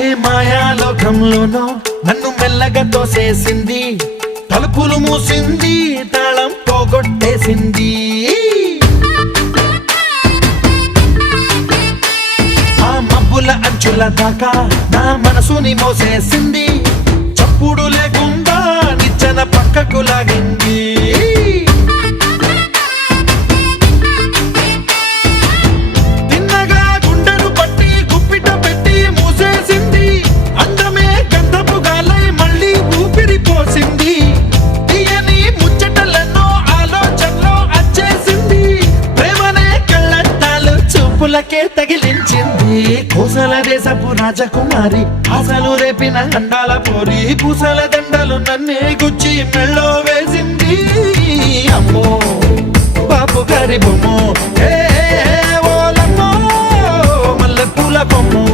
ఏ మాయాలోకంలోనో నన్ను మెల్లగా తోసేసింది, తలుపులు మూసింది, తాళం పోగొట్టేసింది. ఆ మబ్బుల అంచుల దాకా నా మనసుని మోసేసింది, చప్పుడు లేకుండా నిచ్చెన పక్కకు లాగింది. తగిలించింది కోసల దేశపు రాజకుమారి, ఆశలు రేపిన అండాల పోరి, పూసల దండలు నన్నే గుచ్చి మెళ్ళో వేసింది. అమ్మో బాపు గారి బొమ్మో, ఓలమ్మో మల్లె పూల బొమ్మో.